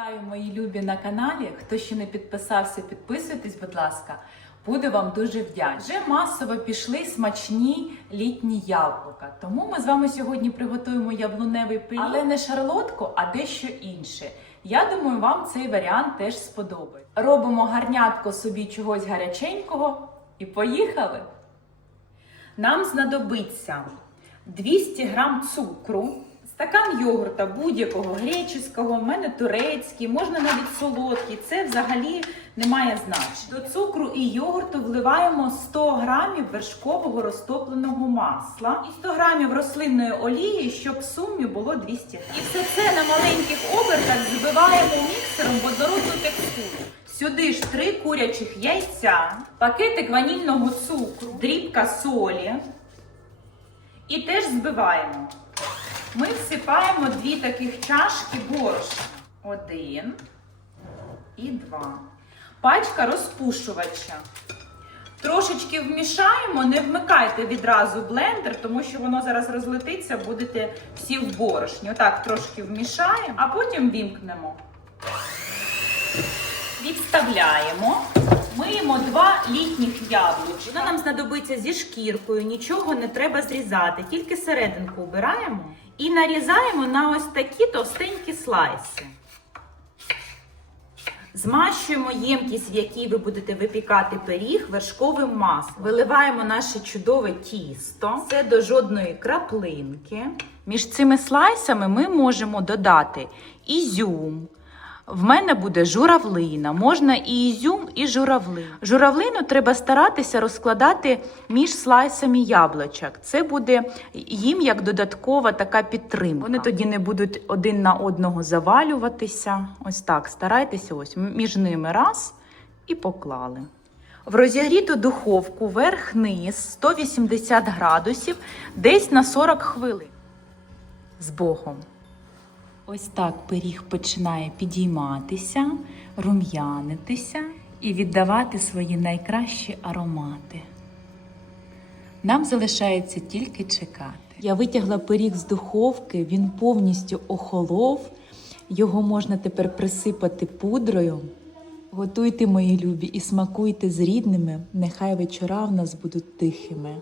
Вітаю, мої любі на каналі. Хто ще не підписався, підписуйтесь, будь ласка. Буду вам дуже вдячна. Вже масово пішли смачні літні яблука. Тому ми з вами сьогодні приготуємо яблуневий пиріг, але не шарлотку, а дещо інше. Я думаю, вам цей варіант теж сподобається. Робимо гарнятко собі чогось гаряченького і поїхали! Нам знадобиться 200 грам цукру, стакан йогурта будь-якого греческого, в мене турецький, можна навіть солодкий. Це взагалі не має значення. До цукру і йогурту вливаємо 100 грамів вершкового розтопленого масла і 100 грамів рослинної олії, щоб в сумі було 200 грамів. І все це на маленьких обертах збиваємо міксером в однородну текстуру. Сюди ж три курячих яйця, пакетик ванільного цукру, дрібка солі. І теж збиваємо. Ми всипаємо дві таких чашки борошна. Один і два. Пачка розпушувача. Трошечки вмішаємо, не вмикайте відразу блендер, тому що воно зараз розлетиться, будете всі в борошні. Отак трошки вмішаємо, а потім вімкнемо. Відставляємо. Миємо два літніх яблучка. Воно нам знадобиться зі шкіркою, нічого не треба зрізати, тільки серединку обираємо і нарізаємо на ось такі товстенькі слайси. Змащуємо ємкість, в якій ви будете випікати пиріг вершковим маслом. Виливаємо наше чудове тісто. Це до жодної краплинки. Між цими слайсами ми можемо додати ізюм. В мене буде журавлина. Можна і ізюм, і журавлину. Журавлину треба старатися розкладати між слайсами яблучок. Це буде їм як додаткова така підтримка. Вони тоді не будуть один на одного завалюватися. Ось так. Старайтеся ось між ними раз і поклали. В розігріту духовку верх-низ 180 градусів десь на 40 хвилин. З Богом. Ось так пиріг починає підійматися, рум'янитися і віддавати свої найкращі аромати. Нам залишається тільки чекати. Я витягла пиріг з духовки, він повністю охолов. Його можна тепер присипати пудрою. Готуйте, мої любі, і смакуйте з рідними. Нехай вечора в нас будуть тихими.